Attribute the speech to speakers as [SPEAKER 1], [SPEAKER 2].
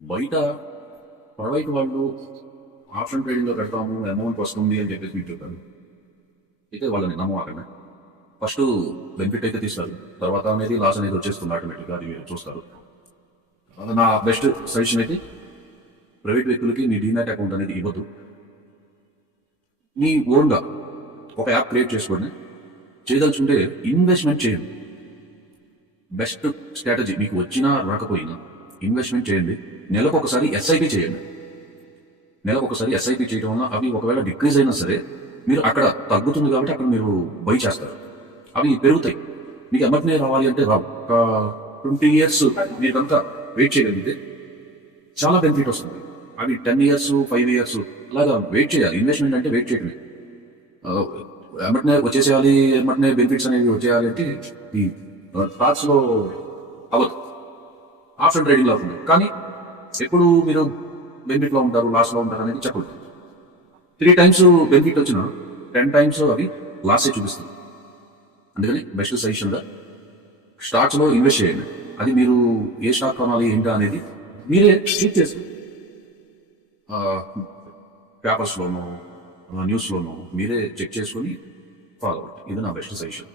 [SPEAKER 1] బయట ప్రైవేట్ వాళ్ళు ఆప్షన్ ట్రేడింగ్లో పెడతాము అమౌంట్ వస్తుంది అని చెప్పేసి మీరు చెప్పారు. అయితే వాళ్ళని నమ్మకండి ఫస్ట్ బెనిఫిట్ అయితే తీస్తారు. తర్వాత అనేది లాస్ అనేది వచ్చేస్తుంది ఆటోమేటిక్గా అది మీరు చూస్తారు. నా బెస్ట్ సజెషన్ అయితే ప్రైవేట్ వ్యక్తులకి మీ డీమ్యాట్ అకౌంట్ అనేది ఇవ్వద్దు. మీ ఓన్గా ఒక యాప్ క్రియేట్ చేసుకోండి. చేయదలుచుంటే ఇన్వెస్ట్మెంట్ చేయండి. బెస్ట్ స్ట్రాటజీ మీకు వచ్చినా రాకపోయినా ఇన్వెస్ట్మెంట్ చేయండి. నెలకు ఒకసారి ఎస్ఐపి చేయండి. నెలకు ఒకసారి ఎస్ఐపి చేయడం వల్ల అవి ఒకవేళ డిక్రీజ్ అయినా సరే మీరు అక్కడ తగ్గుతుంది కాబట్టి అక్కడ మీరు బై చేస్తారు. అవి పెరుగుతాయి. మీకు ఎమర్జెన్సీ రావాలి అంటే రావు. ఒక ట్వంటీ ఇయర్స్ మీరు కనుక వెయిట్ చేయగలిగితే చాలా బెనిఫిట్ వస్తుంది. అవి టెన్ ఇయర్స్ ఫైవ్ ఇయర్స్ అలాగా వెయిట్ చేయాలి. ఇన్వెస్ట్మెంట్ అంటే వెయిట్ చేయడమే ఆ, ఎమ్మటనే వచ్చేసేయాలి ఎమ్మటనే బెనిఫిట్స్ అనేవి వచ్చేయాలి అంటే ఈ థాట్స్ అవ్వదు. ఆప్షన్ ట్రేడింగ్లో అవుతుంది కానీ ఎప్పుడు మీరు బెనిఫిట్లో ఉంటారు లాస్లో ఉంటారు అనేది చెప్పదు త్రీ టైమ్స్ బెనిఫిట్ వచ్చిన టెన్ టైమ్స్ అవి లాసే చూపిస్తుంది అందుకని బెస్ట్ సజెషన్గా స్టాక్స్లో ఇన్వెస్ట్ చేయండి. అది మీరు ఏ స్టాక్ కొనాలి ఏంటా అనేది మీరే చెక్ చేసి పేపర్స్లోనో న్యూస్లోనో మీరే చెక్ చేసుకొని ఫాలో అవ్వండి ఇది నా బెస్ట్ సజెషన్